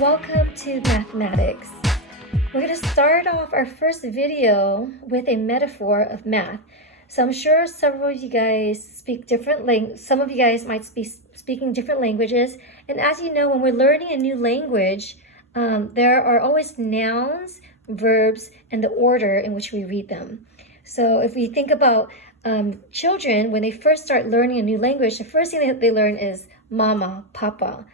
Welcome to mathematics. We're going to start off our first video with a metaphor of math. So I'm sure several of you guys speak different some of you guys might be speaking different languages. And as you know, when we're learning a new language, there are always nouns, verbs, and the order in which we read them. So if we think about children, when they first start learning a new language, the first thing that they learn is mama, papa,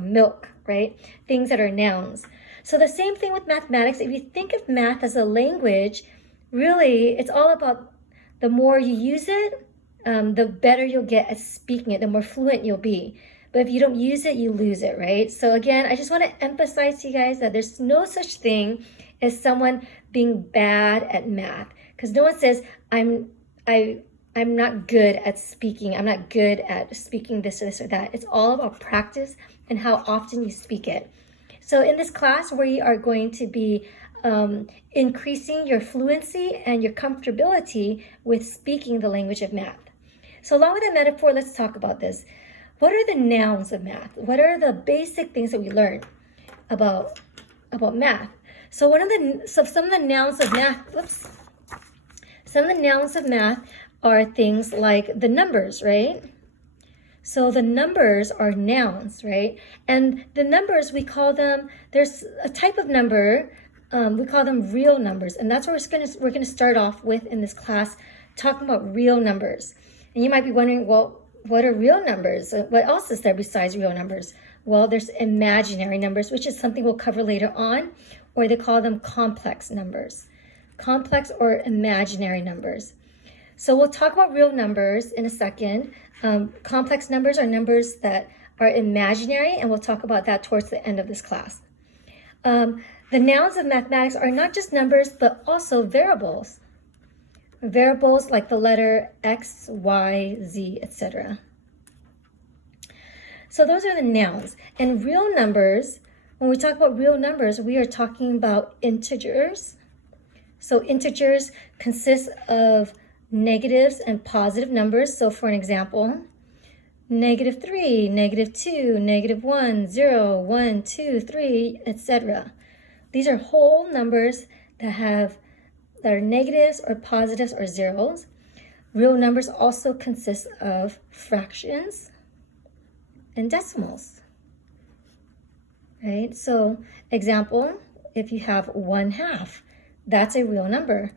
milk, right? Things that are nouns. So the same thing with mathematics. If you think of math as a language, really, it's all about the more you use it, the better you'll get at speaking it, the more fluent you'll be. But if you don't use it, you lose it, right? So again, I just want to emphasize to you guys that there's no such thing as someone being bad at math. Because no one says, I'm not good at speaking. I'm not good at speaking this or this or that. It's all about practice and how often you speak it. So in this class, we are going to be increasing your fluency and your comfortability with speaking the language of math. So along with that metaphor, let's talk about this. What are the nouns of math? What are the basic things that we learn about math? So some of the nouns of math, some of the nouns of math are things like the numbers, right? So the numbers are nouns, right? And the numbers, we call them, there's a type of number, we call them real numbers. And that's what we're gonna start off with in this class, talking about real numbers. And you might be wondering, well, what are real numbers? What else is there besides real numbers? Well, there's imaginary numbers, which is something we'll cover later on, or they call them complex numbers. Complex or imaginary numbers. So we'll talk about real numbers in a second. Complex numbers are numbers that are imaginary, and we'll talk about that towards the end of this class. The nouns of mathematics are not just numbers, but also variables. Variables like the letter X, Y, Z, etc. So those are the nouns. And real numbers, when we talk about real numbers, we are talking about integers. So integers consist of negatives and positive numbers. So for an example, -3, -2, -1, 0, 1, 2, 3, etc. These are whole numbers that are negatives or positives or zeros. Real numbers also consist of fractions and decimals, right? So example, if you have 1/2, that's a real number.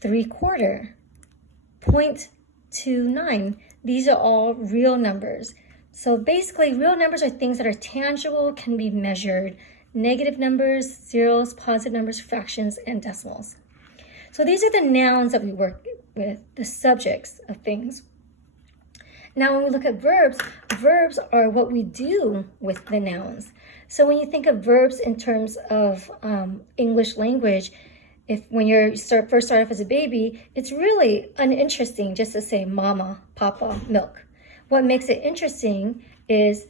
3/4, 0.29. These are all real numbers. So basically, real numbers are things that are tangible, can be measured. Negative numbers, zeros, positive numbers, fractions, and decimals. So these are the nouns that we work with, the subjects of things. Now, when we look at verbs, verbs are what we do with the nouns. So when you think of verbs in terms of English language, when you first start off as a baby, it's really uninteresting just to say mama, papa, milk. What makes it interesting is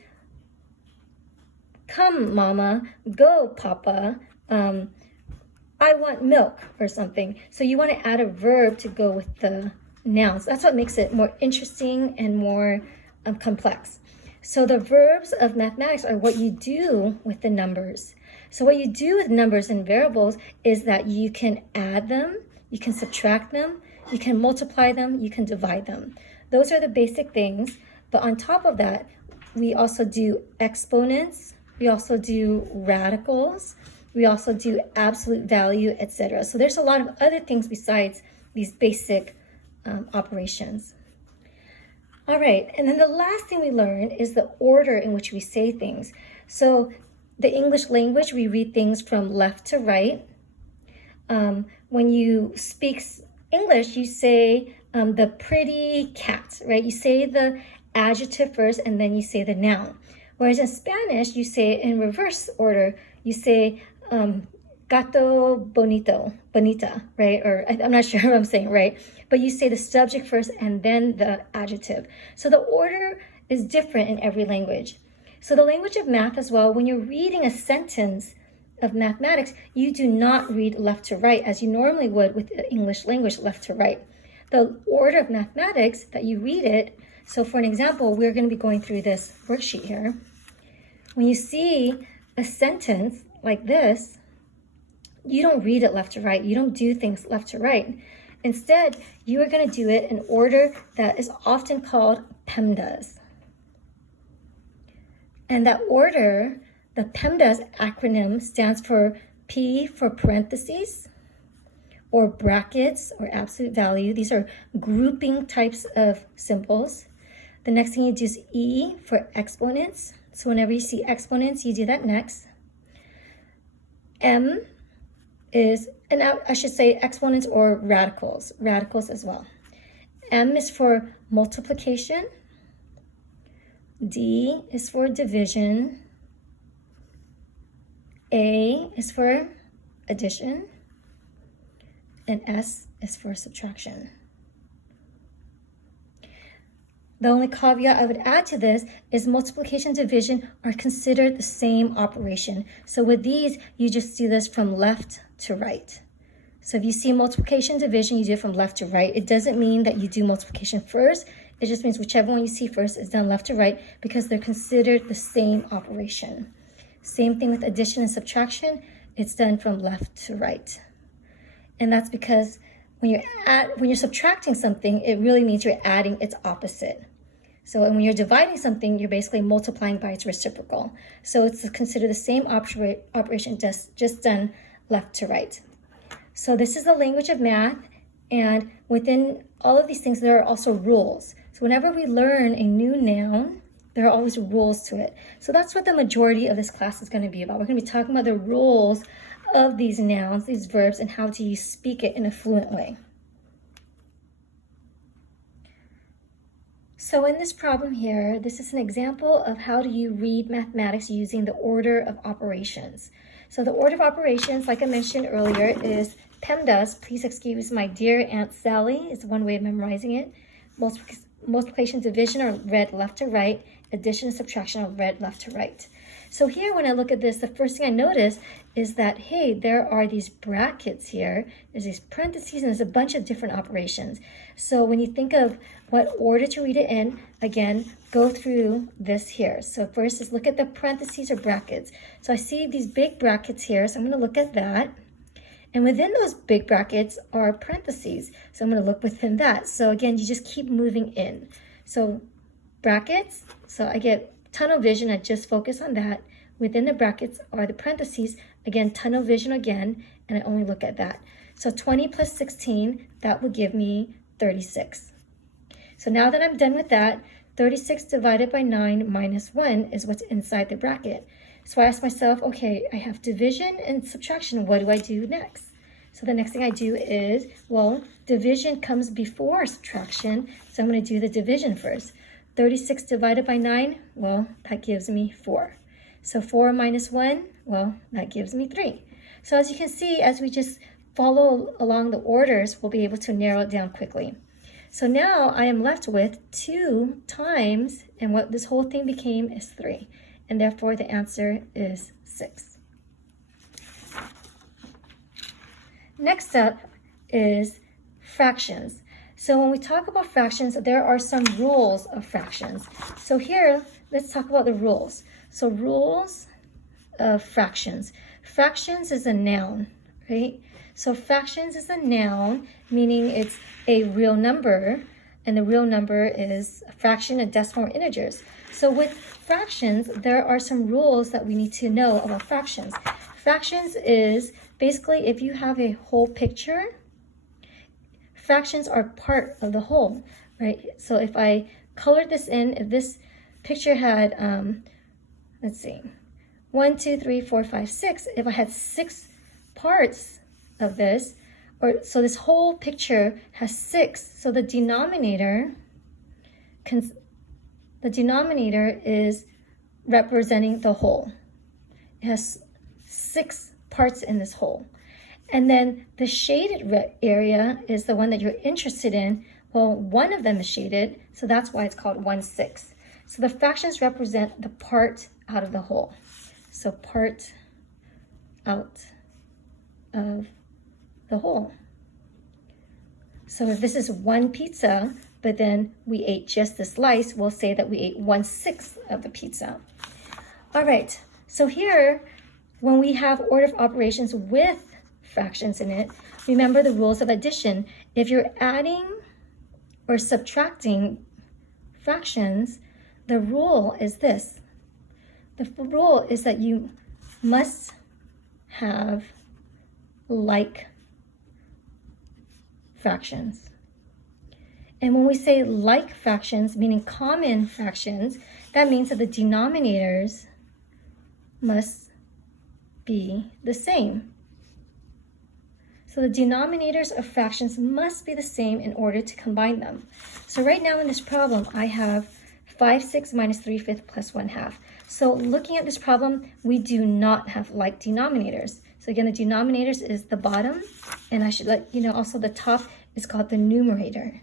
come mama, go papa, I want milk or something. So you want to add a verb to go with the nouns. That's what makes it more interesting and more complex. So the verbs of mathematics are what you do with the numbers. So what you do with numbers and variables is that you can add them, you can subtract them, you can multiply them, you can divide them. Those are the basic things. But on top of that, we also do exponents, we also do radicals, we also do absolute value, etc. So there's a lot of other things besides these basic operations. All right, and then the last thing we learn is the order in which we say things. So the English language, we read things from left to right. When you speak English, you say the pretty cat, right? You say the adjective first, and then you say the noun. Whereas in Spanish, you say it in reverse order. You say gato bonito, bonita, right? Or I'm not sure if I'm saying it right, but you say the subject first and then the adjective. So the order is different in every language. So the language of math as well, when you're reading a sentence of mathematics, you do not read left to right as you normally would with the English language, left to right. The order of mathematics that you read it, so for an example, we're going to be going through this worksheet here. When you see a sentence like this, you don't read it left to right. You don't do things left to right. Instead, you are going to do it in order that is often called PEMDAS. And that order, the PEMDAS acronym, stands for P for parentheses, or brackets, or absolute value. These are grouping types of symbols. The next thing you do is E for exponents. So whenever you see exponents, you do that next. M is, and I should say exponents or radicals as well. M is for multiplication. D is for division. A is for addition. And S is for subtraction. The only caveat I would add to this is multiplication and division are considered the same operation. So with these, you just do this from left to right. So if you see multiplication and division, you do it from left to right. It doesn't mean that you do multiplication first. It just means whichever one you see first is done left to right because they're considered the same operation. Same thing with addition and subtraction. It's done from left to right. And that's because when you're subtracting something, it really means you're adding its opposite. So when you're dividing something, you're basically multiplying by its reciprocal. So it's considered the same operation, just done left to right. So this is the language of math, and within all of these things, there are also rules. So whenever we learn a new noun, there are always rules to it. So that's what the majority of this class is going to be about. We're going to be talking about the rules of these nouns, these verbs, and how to speak it in a fluent way. So in this problem here, this is an example of how do you read mathematics using the order of operations. So the order of operations, like I mentioned earlier, is PEMDAS. Please excuse my dear Aunt Sally. It's one way of memorizing it. Multiplication, division are read left to right. Addition and subtraction are read left to right. So here, when I look at this, the first thing I notice is that, hey, there are these brackets here. There's these parentheses, and there's a bunch of different operations. So when you think of what order to read it in, again, go through this here. So first is look at the parentheses or brackets. So I see these big brackets here, so I'm going to look at that. And within those big brackets are parentheses. So I'm going to look within that. So again, you just keep moving in. So brackets, so I get tunnel vision, I just focus on that. Within the brackets are the parentheses, again, tunnel vision again, and I only look at that. So 20 plus 16, that will give me 36. So now that I'm done with that, 36 divided by 9 minus 1 is what's inside the bracket. So I ask myself, okay, I have division and subtraction. What do I do next? So the next thing I do is, well, division comes before subtraction, so I'm going to do the division first. 36 divided by 9, well, that gives me 4. So 4 minus 1, well, that gives me 3. So as you can see, as we just follow along the orders, we'll be able to narrow it down quickly. So now I am left with 2 times, and what this whole thing became is 3. And therefore the answer is 6. Next up is fractions. So when we talk about fractions, there are some rules of fractions. So here, let's talk about the rules. So rules of fractions. Fractions is a noun, right? So fractions is a noun, meaning it's a real number, and the real number is a fraction of decimal or integers. So with fractions, there are some rules that we need to know about fractions. Fractions is basically if you have a whole picture, fractions are part of the whole, right? So if I colored this in, if this picture had, let's see, 1, 2, 3, 4, 5, 6, if I had 6 parts of this, or so this whole picture has 6, so the denominator is representing the whole. It has 6 parts in this whole. And then the shaded area is the one that you're interested in. Well, one of them is shaded, so that's why it's called 1/6. So the fractions represent the part out of the whole. So part out of the whole. So if this is 1 pizza, but then we ate just the slice, we'll say that we ate 1/6 of the pizza. All right, so here when we have order of operations with fractions in it, remember the rules of addition. If you're adding or subtracting fractions, the rule is this. The rule is that you must have like fractions. And when we say like fractions, meaning common fractions, that means that the denominators must be the same. So the denominators of fractions must be the same in order to combine them. So right now in this problem, I have 5/6 minus 3/5 plus 1/2. So looking at this problem, we do not have like denominators. So again, the denominators is the bottom, and I should let you know also the top is called the numerator.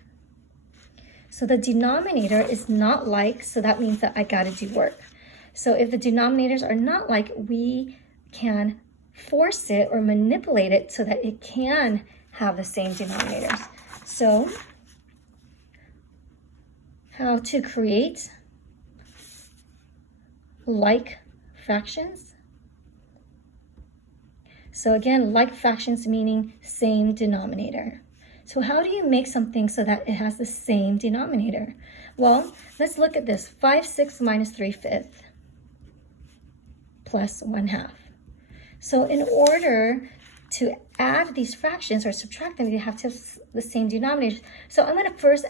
So the denominator is not like, so that means that I gotta do work. So if the denominators are not like, we can force it or manipulate it so that it can have the same denominators. So how to create like fractions. So again, like fractions meaning same denominator. So how do you make something so that it has the same denominator? Well, let's look at this. 5/6 minus 3/5 plus 1/2. So in order to add these fractions or subtract them, you have to have the same denominators. So I'm going to first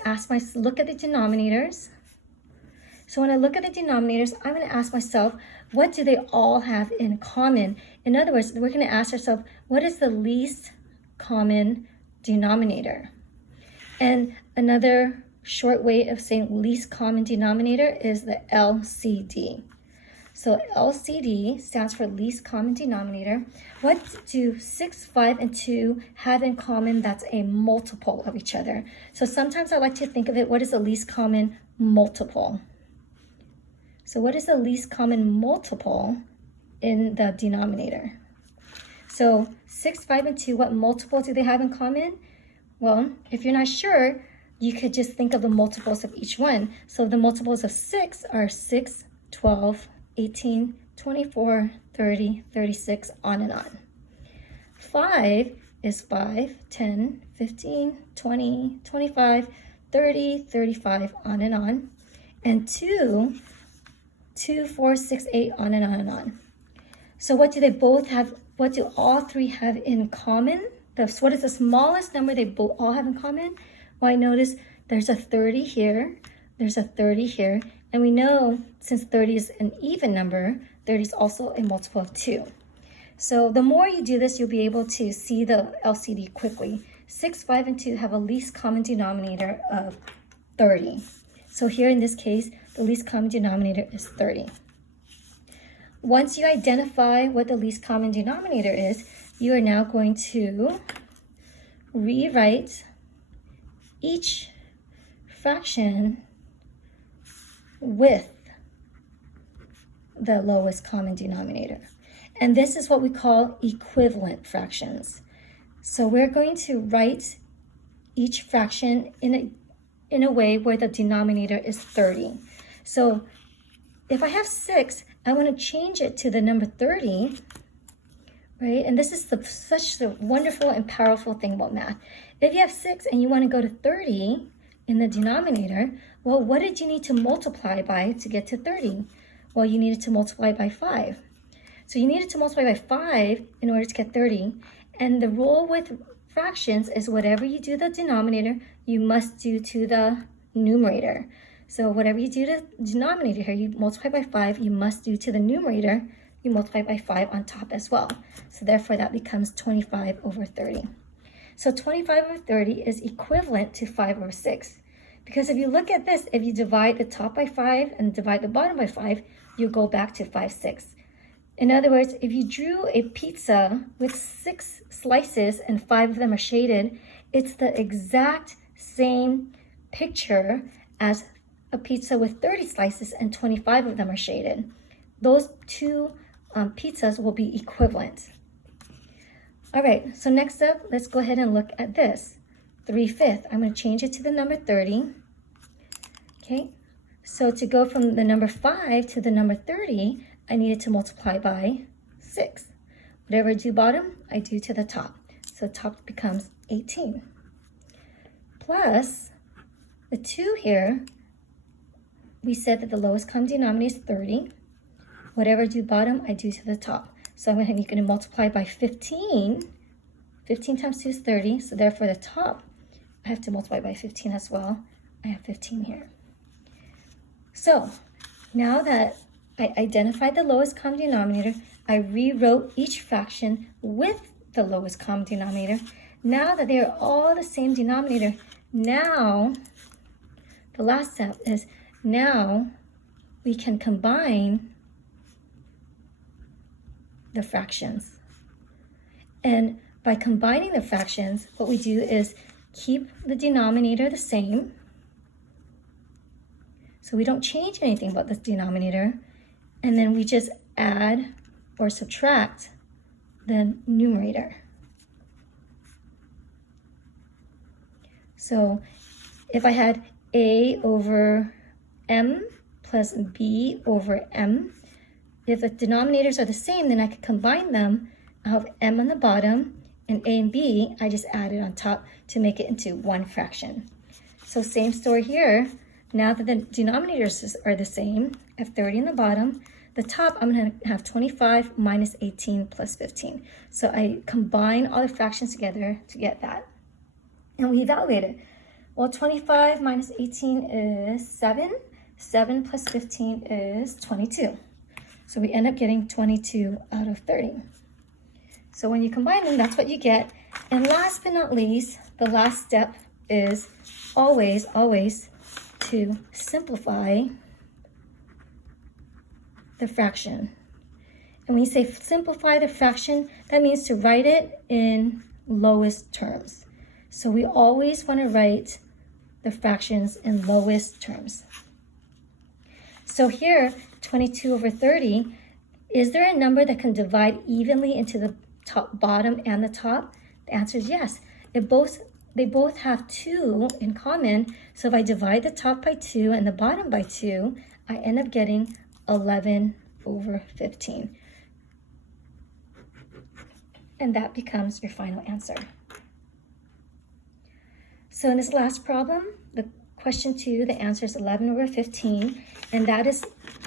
look at the denominators. So when I look at the denominators, I'm going to ask myself, what do they all have in common? In other words, we're going to ask ourselves, what is the least common denominator? And another short way of saying least common denominator is the LCD. So LCD stands for least common denominator. What do 6, 5, and 2 have in common that's a multiple of each other? So sometimes I like to think of it, what is the least common multiple? So what is the least common multiple in the denominator? So 6, 5, and 2, what multiple do they have in common? Well, if you're not sure, you could just think of the multiples of each one. So the multiples of 6 are 6, 12, 18, 24, 30, 36, on and on. 5 is 5, 10, 15, 20, 25, 30, 35, on and on. And 2, 4, 6, 8, on and on and on. So what do they both have? What do all three have in common? What is the smallest number they both all have in common? Well, I notice there's a 30 here, there's a 30 here, and we know since 30 is an even number, 30 is also a multiple of 2. So the more you do this, you'll be able to see the LCD quickly. 6, 5, and 2 have a least common denominator of 30. So here in this case, the least common denominator is 30. Once you identify what the least common denominator is, you are now going to rewrite each fraction with the lowest common denominator. And this is what we call equivalent fractions. So we're going to write each fraction in a way where the denominator is 30. So if I have 6, I want to change it to the number 30, right? And this is such a wonderful and powerful thing about math. If you have 6 and you want to go to 30 in the denominator, well, what did you need to multiply by to get to 30? Well, you needed to multiply by 5. So you needed to multiply by 5 in order to get 30. And the rule with fractions is whatever you do to the denominator, you must do to the numerator. So whatever you do to the denominator here, you multiply by 5, you must do to the numerator, you multiply by 5 on top as well. So therefore that becomes 25 over 30. So 25 over 30 is equivalent to 5 over 6. Because if you look at this, if you divide the top by 5 and divide the bottom by 5, you go back to 5, 6. In other words, if you drew a pizza with 6 slices and 5 of them are shaded, it's the exact same picture as a pizza with 30 slices and 25 of them are shaded. Those two pizzas will be equivalent. All right, so next up, let's go ahead and look at this. 3/5. I'm going to change it to the number 30. Okay, so to go from the number 5 to the number 30, I needed to multiply by 6. Whatever I do bottom, I do to the top. So top becomes 18. Plus the 2 here, we said that the lowest common denominator is 30. Whatever I do bottom, I do to the top. So I'm going to multiply by 15. 15 times 2 is 30. So therefore the top, I have to multiply by 15 as well. I have 15 here. So now that I identified the lowest common denominator, I rewrote each fraction with the lowest common denominator. Now that they are all the same denominator, now the last step is now we can combine the fractions. And by combining the fractions, what we do is keep the denominator the same. So we don't change anything about the denominator. And then we just add or subtract the numerator. So if I had a over m plus b over m, if the denominators are the same, then I could combine them. I have m on the bottom, and a and b, I just add it on top to make it into one fraction. So same story here. Now that the denominators are the same, I have 30 on the bottom. The top, I'm going to have 25 minus 18 plus 15. So I combine all the fractions together to get that. And we evaluate it. Well, 25 minus 18 is 7. 7 plus 15 is 22. So we end up getting 22 out of 30. So when you combine them, that's what you get. And last but not least, the last step is always to simplify the fraction. And when you say simplify the fraction, that means to write it in lowest terms. So we always want to write the fractions in lowest terms. So here, 22 over 30, is there a number that can divide evenly into the top, bottom, and the top? The answer is yes. They both have 2 in common. So if I divide the top by 2 and the bottom by 2, I end up getting 11 over 15. And that becomes your final answer. So in this last problem, the question 2, the answer is 11 over 15, and that is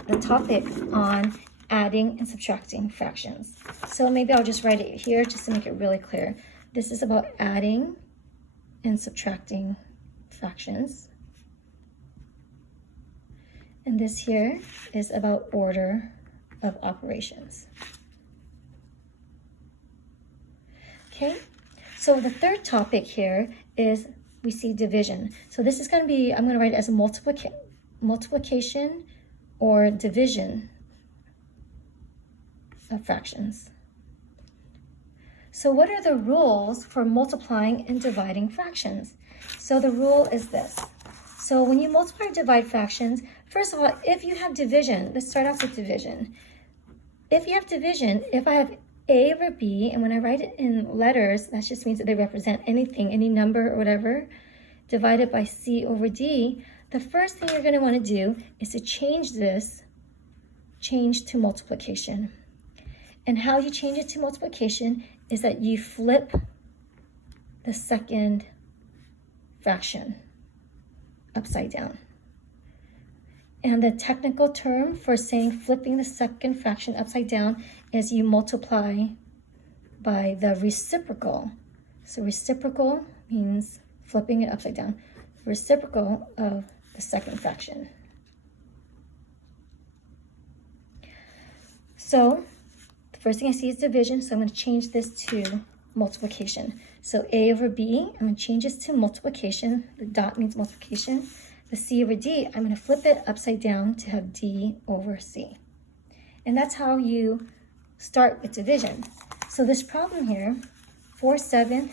the topic on adding and subtracting fractions. So maybe I'll just write it here just to make it really clear. This is about adding and subtracting fractions. And this here is about order of operations. Okay, so the third topic here is we see division. So this is going to be, I'm going to write it as a multiplication or division of fractions. So what are the rules for multiplying and dividing fractions? So the rule is this. So when you multiply or divide fractions, first of all, if you have division, let's start off with division. If you have division, if I have a over b, and when I write it in letters, that just means that they represent anything, any number or whatever, divided by c over d, the first thing you're going to want to do is to change to multiplication. And how you change it to multiplication is that you flip the second fraction upside down. And the technical term for saying flipping the second fraction upside down is you multiply by the reciprocal. So reciprocal means flipping it upside down. Reciprocal of the second fraction. So the first thing I see is division, so I'm going to change this to multiplication. So a over b, I'm going to change this to multiplication. The dot means multiplication. The c over d, I'm going to flip it upside down to have d over c. And that's how you start with division. So this problem here, 4/7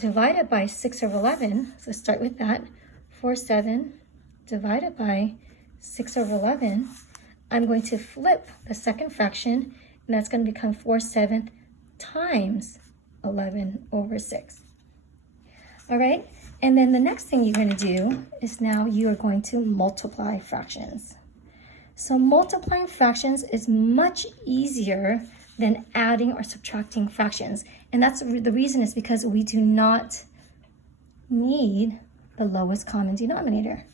divided by 6 over 11, so start with that. 4/7 divided by 6 over 11, I'm going to flip the second fraction, and that's going to become 4/7 times 11 over 6. All right, and then the next thing you're going to do is now you are going to multiply fractions. So multiplying fractions is much easier than adding or subtracting fractions. And that's the reason is because we do not need the lowest common denominator.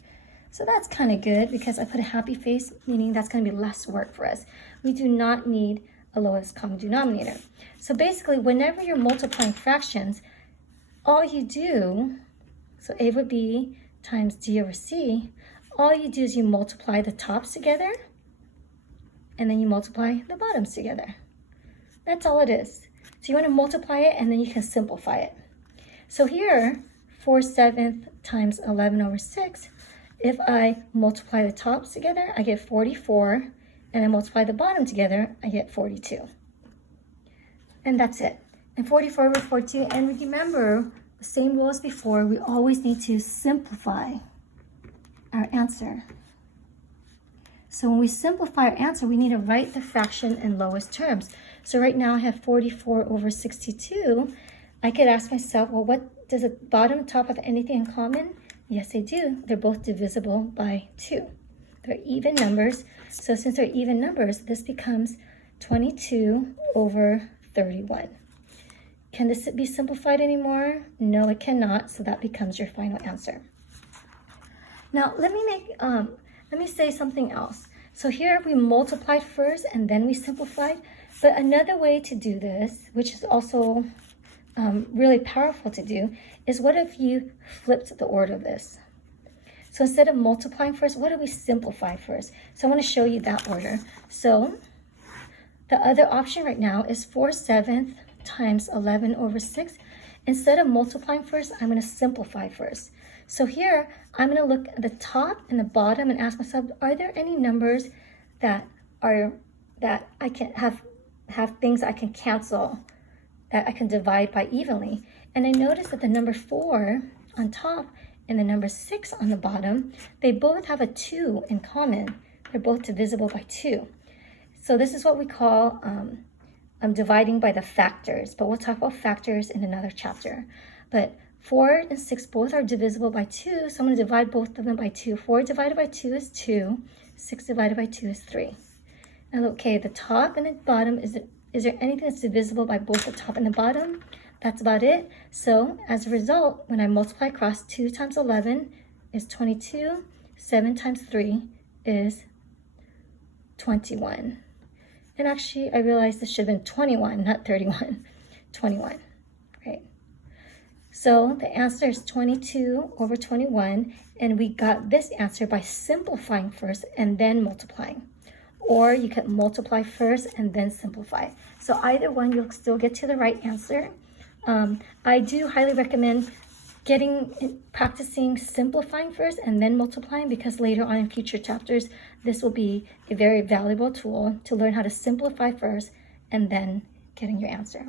So that's kind of good because I put a happy face, meaning that's going to be less work for us. We do not need a lowest common denominator. So basically, whenever you're multiplying fractions, all you do, so A over B times D over C, all you do is you multiply the tops together, and then you multiply the bottoms together. That's all it is. So you want to multiply it, and then you can simplify it. So here, 4/7 times 11 over 6, if I multiply the tops together, I get 44, and I multiply the bottom together, I get 42. And that's it. And 44 over 42, and remember, the same rule as before, we always need to simplify our answer. So when we simplify our answer, we need to write the fraction in lowest terms. So right now I have 44 over 62. I could ask myself, well, what does the bottom and top have anything in common? Yes, they do. They're both divisible by 2. They're even numbers. So since they're even numbers, this becomes 22 over 31. Can this be simplified anymore? No, it cannot. So that becomes your final answer. Now let me say something else. So here we multiplied first and then we simplified. But another way to do this, which is also really powerful to do, is what if you flipped the order of this? So instead of multiplying first, what do we simplify first? So I want to show you that order. So the other option right now is 4/7 times 11 over 6. Instead of multiplying first, I'm going to simplify first. So here, I'm going to look at the top and the bottom and ask myself, are there any numbers that I can have things I can cancel, that I can divide by evenly? And I noticed that the number 4 on top and the number 6 on the bottom, they both have a 2 in common. They're both divisible by 2. So this is what we call dividing by the factors, but we'll talk about factors in another chapter. But 4 and 6 both are divisible by 2, so I'm going to divide both of them by 2. 4 divided by 2 is 2. 6 divided by 2 is 3. Now, okay, the top and the bottom, is there anything that's divisible by both the top and the bottom? That's about it. So as a result, when I multiply across, 2 times 11 is 22. 7 times 3 is 21. And actually, I realized this should have been 21, not 31. 21, right? So the answer is 22 over 21, and we got this answer by simplifying first and then multiplying. Or you could multiply first and then simplify. So either one, you'll still get to the right answer. I do highly recommend practicing simplifying first and then multiplying, because later on in future chapters, this will be a very valuable tool to learn how to simplify first and then getting your answer.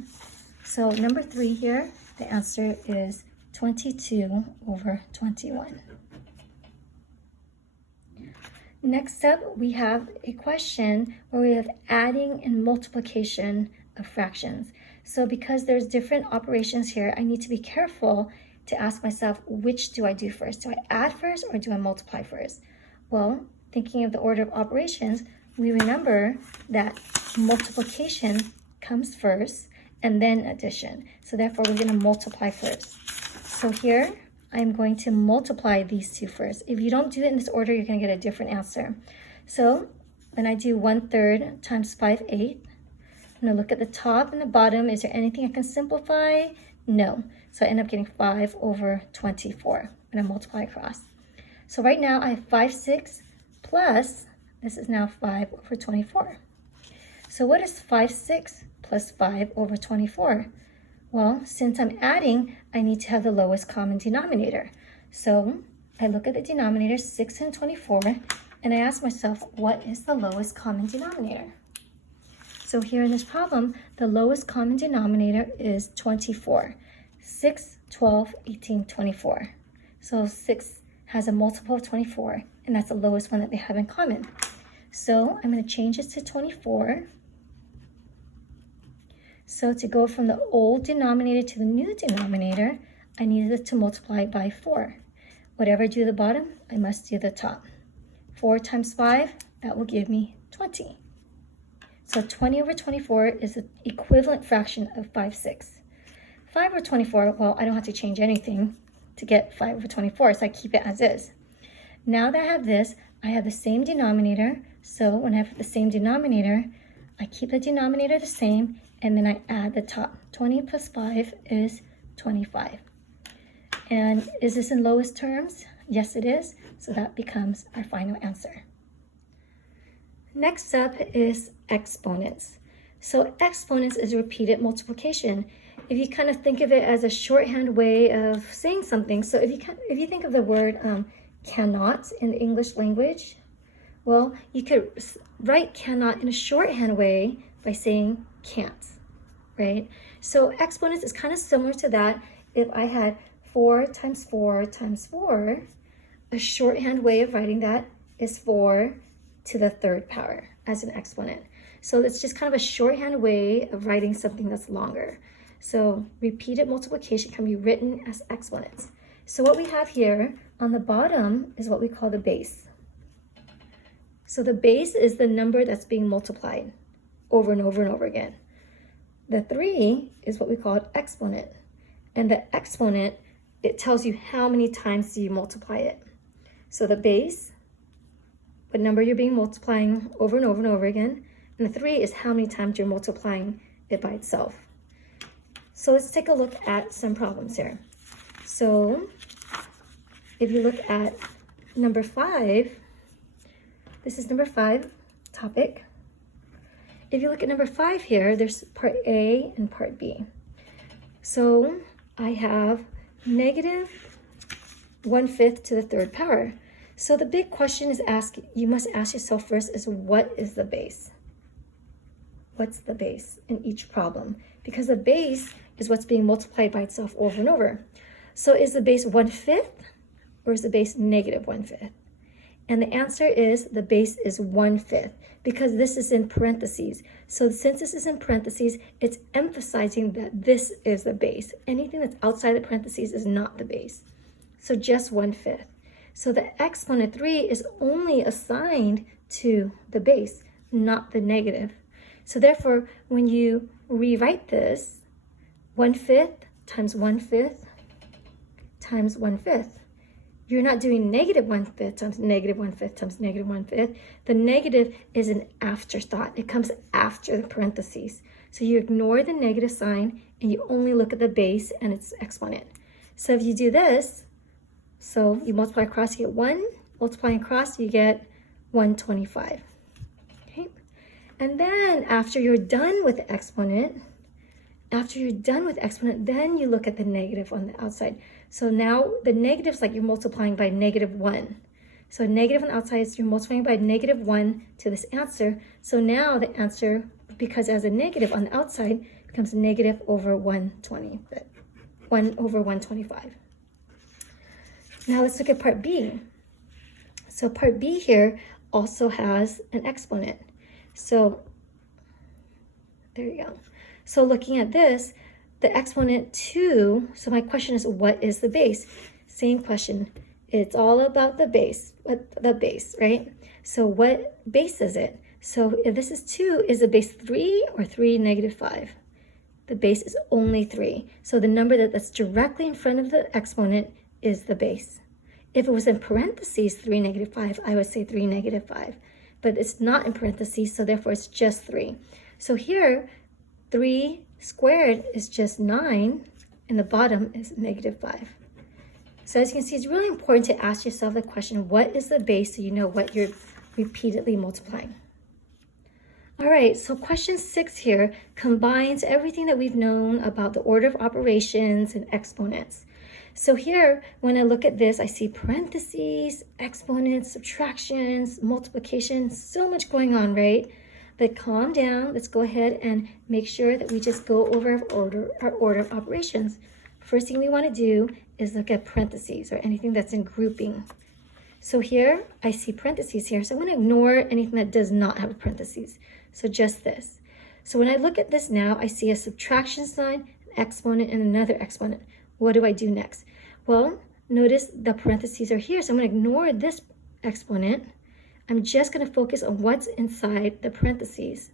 So number 3 here, the answer is 22 over 21. Next up, we have a question where we have adding and multiplication of fractions. So because there's different operations here, I need to be careful to ask myself, which do I do first? Do I add first or do I multiply first? Well, thinking of the order of operations, we remember that multiplication comes first and then addition. So therefore, we're going to multiply first. So here, I'm going to multiply these two first. If you don't do it in this order, you're going to get a different answer. So when I do 1/3 times 5/8, I'm going to look at the top and the bottom. Is there anything I can simplify? No. So I end up getting 5 over 24 when I multiply across. So right now I have 5/6 plus, this is now 5 over 24. So what is 5/6 plus 5 over 24? Well, since I'm adding, I need to have the lowest common denominator. So I look at the denominator, 6 and 24, and I ask myself, what is the lowest common denominator? So here in this problem, the lowest common denominator is 24. 6, 12, 18, 24. So 6 has a multiple of 24, and that's the lowest one that they have in common. So I'm going to change this to 24. So to go from the old denominator to the new denominator, I needed to multiply by 4. Whatever I do the bottom, I must do the top. 4 times 5, that will give me 20. So 20 over 24 is the equivalent fraction of 5/6. 5 over 24, well, I don't have to change anything to get 5 over 24, so I keep it as is. Now that I have this, I have the same denominator. So when I have the same denominator, I keep the denominator the same, and then I add the top. 20 plus 5 is 25. And is this in lowest terms? Yes, it is. So that becomes our final answer. Next up is exponents. So exponents is repeated multiplication. If you kind of think of it as a shorthand way of saying something, so if you think of the word cannot in the English language, well, you could write cannot in a shorthand way by saying can't, right? So exponents is kind of similar to that. If I had 4 times 4 times 4, a shorthand way of writing that is 4 to the third power as an exponent. So it's just kind of a shorthand way of writing something that's longer. So repeated multiplication can be written as exponents. So what we have here on the bottom is what we call the base. So the base is the number that's being multiplied over and over and over again. The 3 is what we call an exponent. And the exponent, it tells you how many times do you multiply it. So the base, what number you're being multiplying over and over and over again. And the 3 is how many times you're multiplying it by itself. So let's take a look at some problems here. So if you look at number 5, this is number 5 topic. If you look at number 5 here, there's part A and part B. So I have negative 1/5 to the third power. So the big question is you must ask yourself first is what is the base? What's the base in each problem? Because the base is what's being multiplied by itself over and over. So is the base 1/5 or is the base negative 1/5? And the answer is the base is 1/5 because this is in parentheses. So since this is in parentheses, it's emphasizing that this is the base. Anything that's outside the parentheses is not the base. So just 1/5. So the exponent 3 is only assigned to the base, not the negative. So therefore, when you rewrite this, 1/5 times 1/5 times 1/5, you're not doing negative 1/5 times negative 1/5 times negative 1/5. The negative is an afterthought. It comes after the parentheses. So you ignore the negative sign and you only look at the base and its exponent. So if you do this, so you multiply across, you get 1. Multiplying across, you get 125. Okay? And then after you're done with the exponent, then you look at the negative on the outside. So now the negative is like you're multiplying by negative 1. So negative on the outside is you're multiplying by negative 1 to this answer. So now the answer, because as a negative on the outside, becomes negative over 120, 1 over 125. Now let's look at part B. So part B here also has an exponent. So there you go. So looking at this, the exponent 2, so my question is, what is the base? Same question. It's all about the base. What the base, right? So what base is it? So if this is 2, is the base 3 or 3 negative 5? The base is only 3. So the number that's directly in front of the exponent is the base. If it was in parentheses 3 negative 5, I would say 3 negative 5. But it's not in parentheses, so therefore it's just 3. So here, 3 squared is just 9, and the bottom is negative 5. So as you can see, it's really important to ask yourself the question, what is the base, so you know what you're repeatedly multiplying. All right, so question 6 here combines everything that we've known about the order of operations and exponents. So here, when I look at this, I see parentheses, exponents, subtractions, multiplication, so much going on, right? But calm down, let's go ahead and make sure that we just go over our order of operations. First thing we want to do is look at parentheses or anything that's in grouping. So here, I see parentheses here, so I'm going to ignore anything that does not have a parentheses. So just this. So when I look at this now, I see a subtraction sign, an exponent, and another exponent. What do I do next? Well, notice the parentheses are here, so I'm going to ignore this exponent. I'm just going to focus on what's inside the parentheses.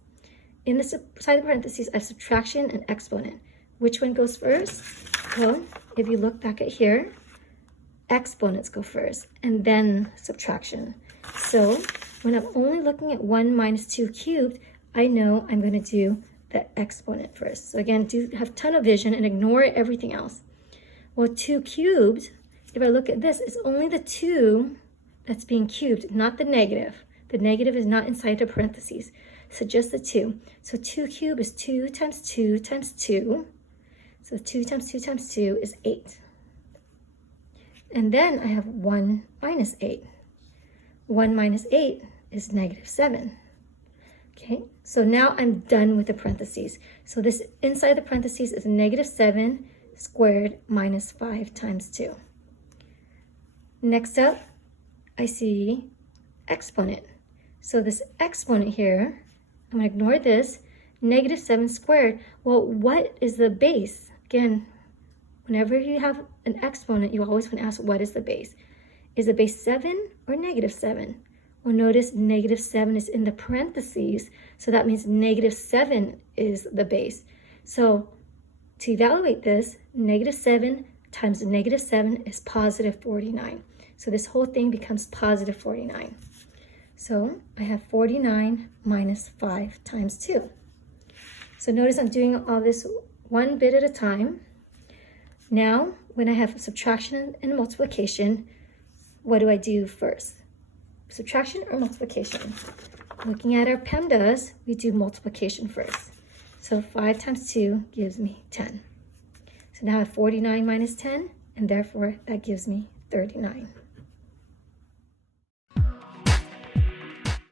in the side of parentheses, I have subtraction and exponent. Which one goes first? Well, if you look back at here, exponents go first, and then subtraction. So when I'm only looking at 1 minus 2 cubed, I know I'm going to do the exponent first. So again, do have tunnel vision and ignore everything else. Well, 2 cubed, if I look at this, it's only the 2 that's being cubed, not the negative. The negative is not inside the parentheses. So just the 2. So 2 cubed is 2 times 2 times 2. So 2 times 2 times 2 is 8. And then I have 1 minus 8. 1 minus 8 is negative 7. Okay, so now I'm done with the parentheses. So this inside the parentheses is negative 7 squared minus 5 times 2. Next up, I see exponent. So this exponent here, I'm going to ignore this, negative 7 squared. Well, what is the base? Again, whenever you have an exponent, you always want to ask, what is the base? Is the base 7 or negative 7? Well, notice negative 7 is in the parentheses, so that means negative 7 is the base. So to evaluate this, negative 7 times negative 7 is positive 49. So this whole thing becomes positive 49. So I have 49 minus 5 times 2. So notice I'm doing all this one bit at a time. Now, when I have subtraction and multiplication, what do I do first? Subtraction or multiplication? Looking at our PEMDAS, we do multiplication first. So 5 times 2 gives me 10. So now I have 49 minus 10, and therefore that gives me 39.